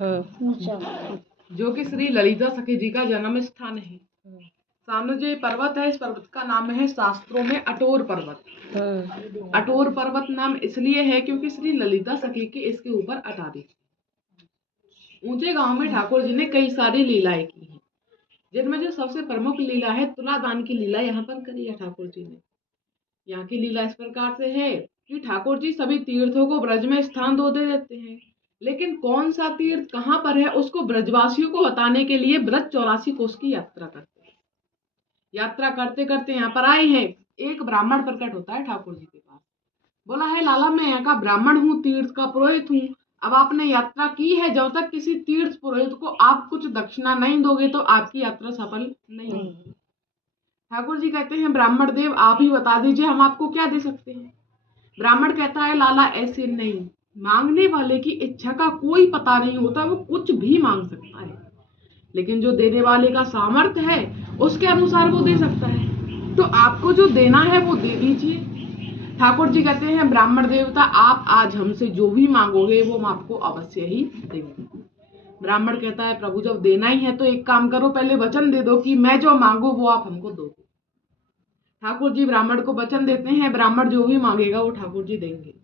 जो कि श्री ललिता सखी जी का जन्म स्थान है। सामने जो ये पर्वत है, इस पर्वत का नाम है शास्त्रों में अटोर पर्वत। अटोर पर्वत नाम इसलिए है क्योंकि श्री ललिता सखी की इसके ऊपर अटारी। ऊंचे गांव में ठाकुर जी ने कई सारी लीलाएं की हैं, जिनमें जो सबसे प्रमुख लीला है तुलादान की लीला यहाँ पर करी है ठाकुर जी ने। यहाँ की लीला इस प्रकार से है कि ठाकुर जी सभी तीर्थों को ब्रज में स्थान दे देते हैं, लेकिन कौन सा तीर्थ कहाँ पर है उसको ब्रजवासियों को बताने के लिए ब्रज 84 कोस की यात्रा करते हैं। यात्रा करते करते यहाँ पर आए हैं, एक ब्राह्मण प्रकट होता है ठाकुर जी के पास। बोला है लाला मैं यहाँ का ब्राह्मण हूँ, तीर्थ का पुरोहित हूँ। अब आपने यात्रा की है, जब तक किसी तीर्थ पुरोहित को आप कुछ दक्षिणा नहीं दोगे तो आपकी यात्रा सफल नहीं होगी। ठाकुर जी कहते हैं ब्राह्मण देव आप ही बता दीजिए हम आपको क्या दे सकते हैं। ब्राह्मण कहता है लाला ऐसे नहीं, मांगने वाले की इच्छा का कोई पता नहीं होता, वो कुछ भी मांग सकता है, लेकिन जो देने वाले का सामर्थ्य है उसके अनुसार वो दे सकता है। तो आपको जो देना है वो दे दीजिए। ठाकुर जी कहते हैं ब्राह्मण देवता आप आज हमसे जो भी मांगोगे वो हम आपको अवश्य ही देंगे। ब्राह्मण कहता है प्रभु जब देना ही है तो एक काम करो, पहले वचन दे दो कि मैं जो मांगू वो आप हमको दोगे। ठाकुर जी ब्राह्मण को वचन देते हैं, ब्राह्मण जो भी मांगेगा वो ठाकुर जी देंगे।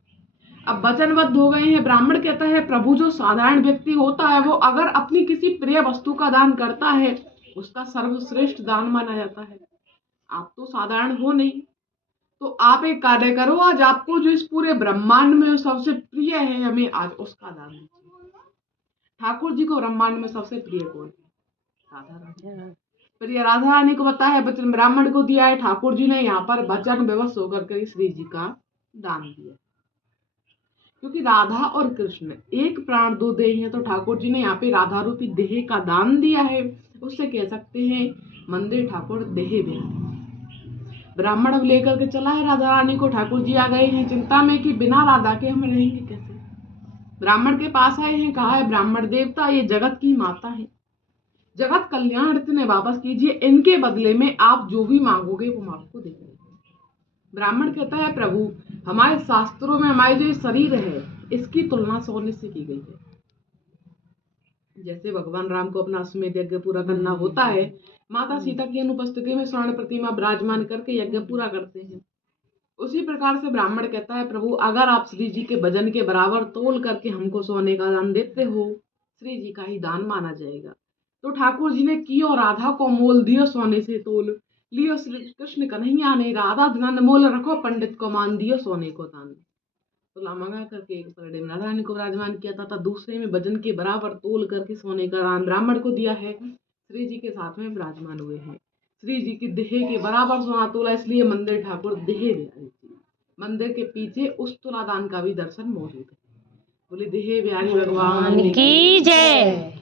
अब वचनबद्ध हो गए हैं। ब्राह्मण कहता है प्रभु जो साधारण व्यक्ति होता है वो अगर अपनी किसी प्रिय वस्तु का दान करता है उसका सर्वश्रेष्ठ दान माना जाता है। आप तो साधारण हो नहीं, तो आप एक कार्य करो, आज आपको जो इस पूरे ब्रह्मांड में सबसे प्रिय है हमें आज उसका दान दीजिए। ठाकुर जी को ब्रह्मांड में सबसे प्रिय कौन है? राधा रानी। प्रिय राधा रानी को पता है, वचन ब्राह्मण को दिया है। ठाकुर जी ने यहाँ पर वचन विवश होकर के श्री जी का दान दिया, क्योंकि राधा और कृष्ण एक प्राण दो देह हैं, तो ठाकुर जी ने यहाँ पे राधा रूपी देह का दान दिया है। उससे कह सकते हैं मंदिर ठाकुर देह बिहारी। ब्राह्मण अब लेकर के चला है राधा रानी को। ठाकुर जी आ गए हैं चिंता में कि बिना राधा के हम रहेंगे कैसे। ब्राह्मण के पास आए हैं, कहा है ब्राह्मण देवता ये जगत की माता है, जगत कल्याण ने वापस कीजिए, इनके बदले में आप जो भी मांगोगे वो हम आपको देंगे। ब्राह्मण कहता है प्रभु हमारे शास्त्रों में हमारे जो शरीर है इसकी तुलना सोने से की गई है। जैसे भगवान राम को अपना अश्वमेध यज्ञ पूरा करना होता है, माता सीता की अनुपस्थिति में स्वर्ण प्रतिमा विराजमान करके यज्ञ पूरा करते हैं। उसी प्रकार से ब्राह्मण कहता है प्रभु अगर आप श्री जी के वजन के बराबर तोल करके हमको सोने का दान देते हो, श्री जी का ही दान माना जाएगा। तो ठाकुर जी ने की और राधा को मोल दियो सोने से तोल लियो, श्री कृष्ण कन्हैया ने राधा धन मोल रखो, पंडित को मान दियो सोने को दान। तुला मंगा करके एक परडे में राधा रानी को विराजमान किया था, दूसरे में वजन के बराबर तोल करके सोने का दान ब्राह्मण को दिया है। श्री जी के साथ में विराजमान हुए हैं। श्री जी की देह के बराबर सोना तोला, इसलिए मंदिर ठाकुर देह बिहारी। मंदिर के पीछे उस तुलादान का भी दर्शन मौजूद है। बोले देह बिहारी भगवान की जय।